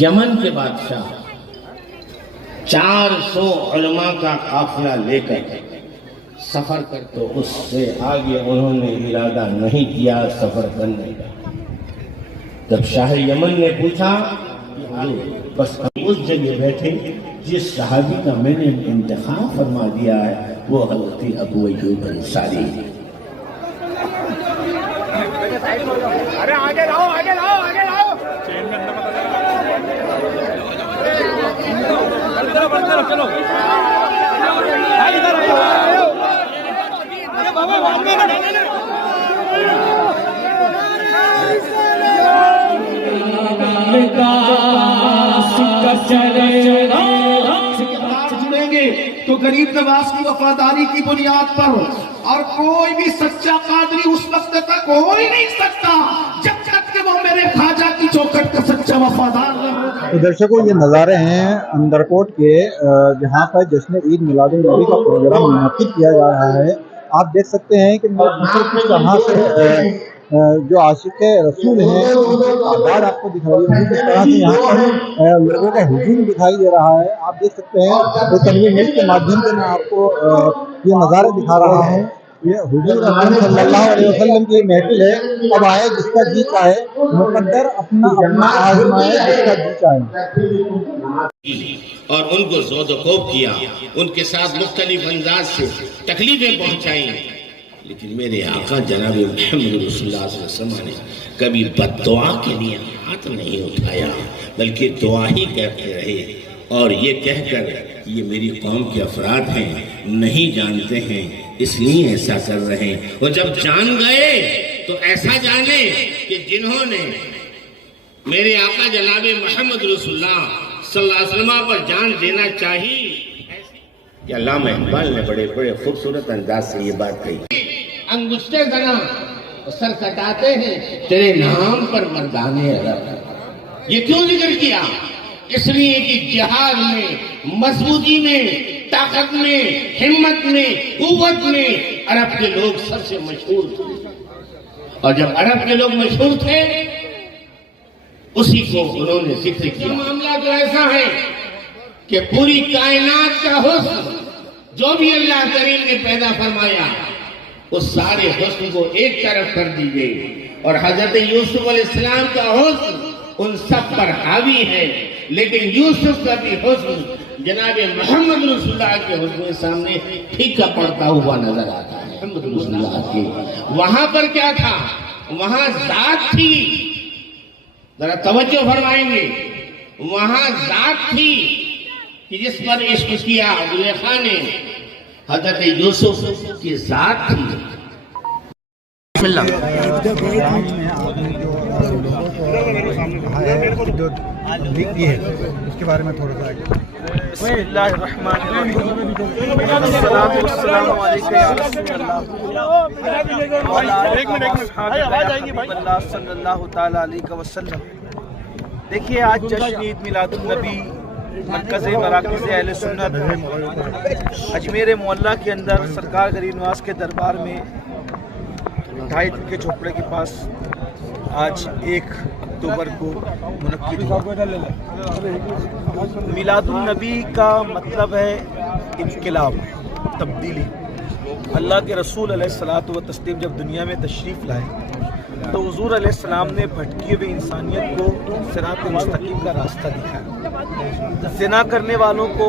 یمن کے بادشاہ 400 علماء کا قافلہ لے کر سفر کر، تو اس سے آگے انہوں نے ارادہ نہیں کیا سفر کرنے کا۔ جب شاہ یمن نے پوچھا کہ حضور بس اس جگہ بیٹھے جس صحابی کا میں نے انتخاب فرما دیا ہے وہ حضرت ابو ایوب انصاری۔ ارے آگے لاؤ آگے لاؤ آگے لاؤ، چلو جڑیں گے تو غریب نواز کی وفاداری کی بنیاد پر، اور کوئی بھی سچا قادری اس وقت تک ہو ہی نہیں سکتا جب تک کہ وہ میرے خواجہ کی چوکھٹ کا سچا وفادار نہ ہو۔ تو درشکوں یہ نظارے ہیں اندرکوٹ کے جہاں پر جشن عید میلاد النبی کا پروگرام منعقد کیا جا رہا ہے۔ آپ دیکھ سکتے ہیں کہ کس طرح سے جو عاشق رسول ہیں ان کی تعداد آپ کو دکھائی دے رہی ہے، کس طرح سے یہاں پر لوگوں کا ہجوم دکھائی دے رہا ہے۔ آپ دیکھ سکتے ہیں تنویر نیوز کے مادھیم سے میں آپ کو یہ نظارے دکھا رہا ہوں۔ یہ حضور اکرم صلی اللہ علیہ وسلم کی محفل ہے، اب آئے جس کا جی چاہے، مقدر اپنا اپنا آزمائے جس کا جی چاہے۔ اور ان کو زود و خوب کیا، ان کے ساتھ مختلف انداز سے تکلیفیں پہنچائیں، لیکن میرے آقا جناب محمد رسول اللہ صلی اللہ علیہ وسلم نے کبھی بد دعا کے لیے ہاتھ نہیں اٹھایا، بلکہ دعا ہی کرتے رہے، اور یہ کہہ کر یہ میری قوم کے افراد ہیں، نہیں جانتے ہیں اس لیے ایسا کر رہے ہیں، اور جب جان گئے تو ایسا جانے کہ جنہوں نے میرے آقا جناب محمد رسول اللہ صلی اللہ علیہ وسلم پر جان دینا چاہی۔ کہ علامہ اقبال نے بڑے بڑے خوبصورت انداز سے یہ بات کہی، انگشتے زنا سر کٹاتے ہیں تیرے نام پر مردانے عرب۔ یہ کیوں ذکر کیا؟ اس لیے کہ جہاد میں، مضبوطی میں، طاقت میں، ہمت میں، قوت میں عرب کے لوگ سب سے مشہور تھے، اور جب عرب کے لوگ مشہور تھے اسی کو انہوں نے ذکر کیا۔ معاملہ تو ایسا ہے کہ پوری کائنات کا حسن جو بھی اللہ کریم نے پیدا فرمایا اس سارے حسن کو ایک طرف کر دی گئی، اور حضرت یوسف علیہ السلام کا حسن ان سب پر حاوی ہے، لیکن یوسف کا بھی حسن جناب محمد رسول اللہ کے حسن کے سامنے پھیکا پڑتا ہوا نظر آتا ہے۔ محمد رسول اللہ کے وہاں پر کیا تھا؟ وہاں ذات تھی، ذرا توجہ فرمائیں گے، وہاں ذات تھی کہ جس پر عشق کیا زلیخا نے، حضرت یوسف کی ذات تھی۔ اس کے بارے میں تھوڑا سا بسم اللہ الرحمن الرحیم، الصلاۃ والسلام علیک یا رسول اللہ اللہ صلی اللہ تعالی علیہ وسلم۔ دیکھیے آج جشن عید میلاد النبی مرکز مراکز اہل سنت اجمیر معلیٰ کے اندر سرکار غریب نواز کے دربار میں 2.5 کے جھوپڑے کے پاس آج 1 اکتوبر کو منعقد ہوا۔ میلاد النبی کا مطلب ہے انقلاب، تبدیلی۔ اللہ کے رسول علیہ الصلوۃ والتسلیم جب دنیا میں تشریف لائے تو حضور علیہ السلام نے بھٹکی ہوئی انسانیت کو صراط مستقیم کا راستہ دکھایا، زنا کرنے والوں کو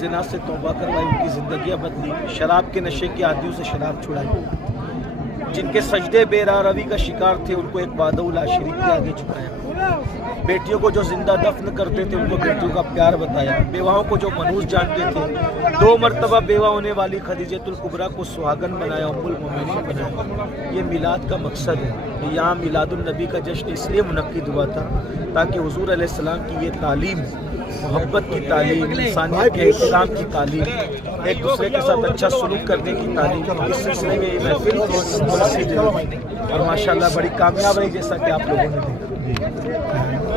زنا سے توبہ کروائی، ان کی زندگیاں بدلی، شراب کے نشے کے عادیوں سے شراب چھڑائی، جن کے سجدے بے راہ روی کا شکار تھے ان کو ایک وعدہ لا شریک کے آگے جھکایا، بیٹیوں کو جو زندہ دفن کرتے تھے ان کو بیٹیوں کا پیار بتایا، بیواؤں کو جو منحوس جانتے تھے 2 مرتبہ بیوہ ہونے والی خدیجۃ الکبریٰ کو سہاگن بنایا، ام المومنین بنایا۔ یہ میلاد کا مقصد ہے۔ یہاں میلاد النبی کا جشن اس لیے منعقد ہوا تھا تاکہ حضور علیہ السلام کی یہ تعلیم، محبت کی تعلیم، انسانیت کے احترام کی تعلیم، ایک دوسرے کے ساتھ اچھا سلوک کرنے کی تعلیم، اس سلسلے میں یہ محفل منعقد ہے، اور ماشاءاللہ بڑی کامیاب ہے جیسا کہ آپ لوگوں نے دیکھا۔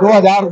2000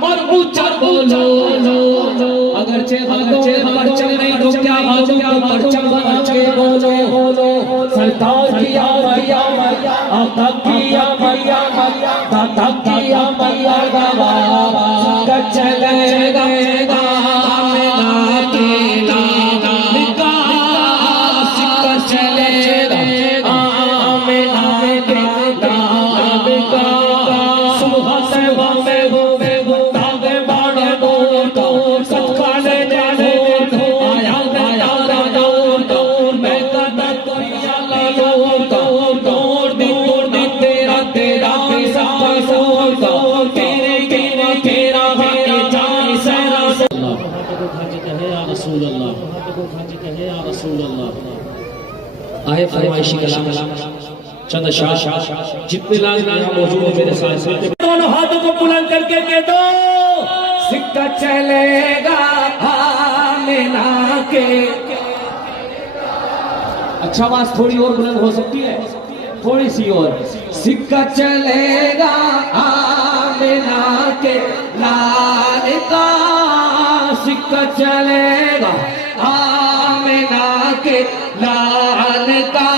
اور اونچا بولو اگرچہ پرچم نہیں تو کیا باتوں کو پرچم بنا کے بولو سرکار کی آمیا آقا کی آمیا دادا کی آمیا گا چلے گا آمینہ کے نام کا سکہ چلے گا آمینہ کے نام کا صبح سے بامے ہو تاغے باڑے بولو صدقہ لے جانے آیا میں کہتا تو یا دوڑ دی تیرا سب سوڑ تیرے تیرا جان سہرا رسول اللہ آئے فرمائشی کلام چند اشعار جتنے لازم موجود ہیں میرے ساتھ دونوں ہاتھوں کو بلند کر کے کہہ دو سکہ چلے گا آمینہ کے اچھا آواز تھوڑی اور بلند ہو سکتی ہے تھوڑی سی اور سکہ چلے گا آمینہ کے لال کا سکہ چلے گا آمینہ کے لال کا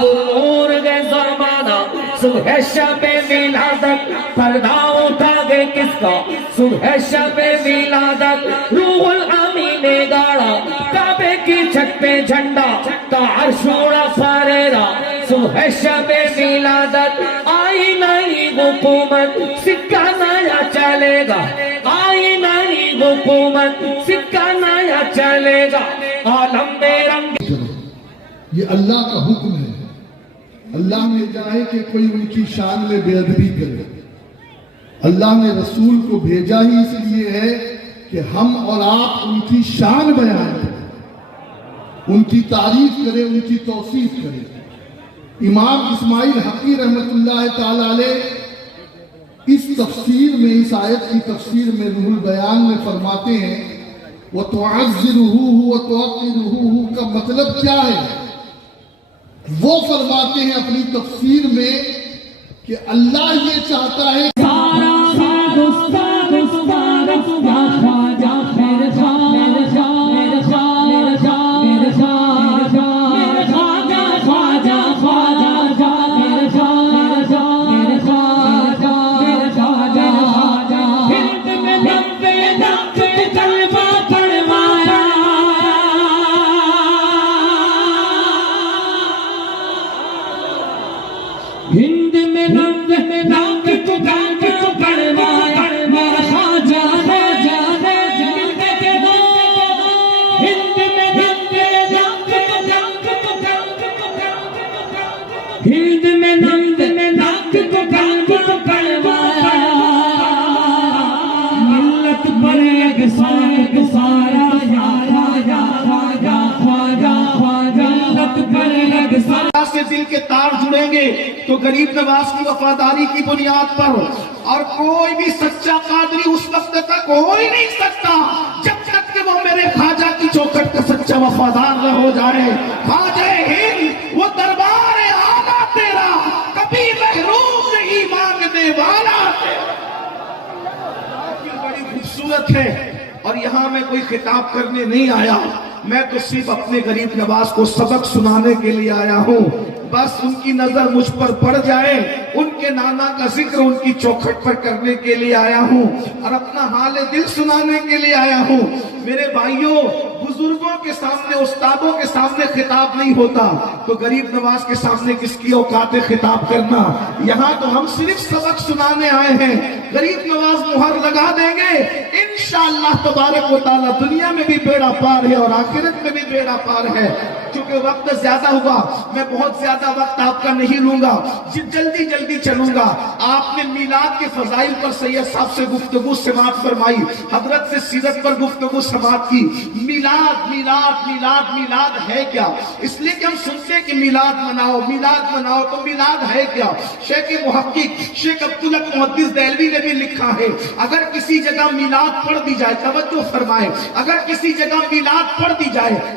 پرنور گے زمانہ صبح شب ولادت پردہ اٹھا گے کس کا صبح شب ولادت روح الامین نے گاڑا کعبے کی چھت پہ جھنڈا عرش اڑا فریرا صبح شب ولادت آئی نئی حکومت سکہ نیا چلے گا آئی نئی حکومت سکہ نیا چلے گا عالم میں رنگ یہ اللہ کا حکم ہے اللہ نے چاہے کہ کوئی ان کی شان میں بے ادبی کرے اللہ نے رسول کو بھیجا ہی اس لیے ہے کہ ہم اور آپ ان کی شان بیان کریں ان کی تعریف کریں ان کی توصیف کریں امام اسماعیل حقی رحمت اللہ تعالی علیہ اس تفسیر میں اس آیت کی تفسیر میں روح البیان میں فرماتے ہیں وَتُعَزِّرُهُ وَتُعَقِّرُهُ کا مطلب کیا ہے وہ فرماتے ہیں اپنی تفسیر میں کہ اللہ یہ چاہتا ہے ہند میں نام کو پڑھوایا میرا خواجہ جانے کے دو ہند میں نام کو پڑھوایا ملت پر ایک سارا ملت پر ایک سارا سے دل کے تار جڑیں گے تو غریب نواز کی وفاداری کی بنیاد پر اور کوئی بھی سچا قادری اس وقت تک ہو ہی نہیں سکتا جب تک کہ وہ میرے خواجہ کی چوکھٹ کا سچا وفادار نہ ہو جائے خواجہ ہند وہ دربار آلہ تیرا کبھی محروم نہیں مانگنے والا بڑی خوبصورت ہے اور یہاں میں کوئی خطاب کرنے نہیں آیا میں تو صرف اپنے غریب نواز کو سبق سنانے کے لیے آیا ہوں بس ان کی نظر مجھ پر پڑ جائے ان کے نانا کا ذکر ان کی چوکھٹ پر کرنے کے لیے آیا ہوں اور اپنا حال دل سنانے کے لیے آیا ہوں میرے بھائیوں بزرگوں کے سامنے استادوں کے سامنے خطاب نہیں ہوتا تو غریب نواز کے سامنے کس کی اوقات خطاب کرنا یہاں تو ہم صرف سبق سنانے آئے ہیں غریب نواز مہر لگا دیں گے انشاءاللہ تبارک و تعالی دنیا میں بھی بیڑا پار ہے اور آخرت میں بھی بیڑا پار ہے چونکہ وقت زیادہ ہوا میں بہت زیادہ وقت آپ کا نہیں لوں گا جلدی چلوں گا آپ نے میلاد کے فضائل پر سید صاحب سے گفتگو سماعت فرمائی حضرت سے سیرت پر گفتگو سماعت کی میلاد ہے کیا اس لیے کہ ہم سنتے ہیں کہ میلاد مناؤ تو میلاد ہے کیا شیخ محقق شیخ عبدالحق محدث دہلوی نے بھی لکھا ہے اگر کسی جگہ میلاد پڑھ دی جائے توجہ فرمائے اگر کسی جگہ میلاد پڑھ دی جائے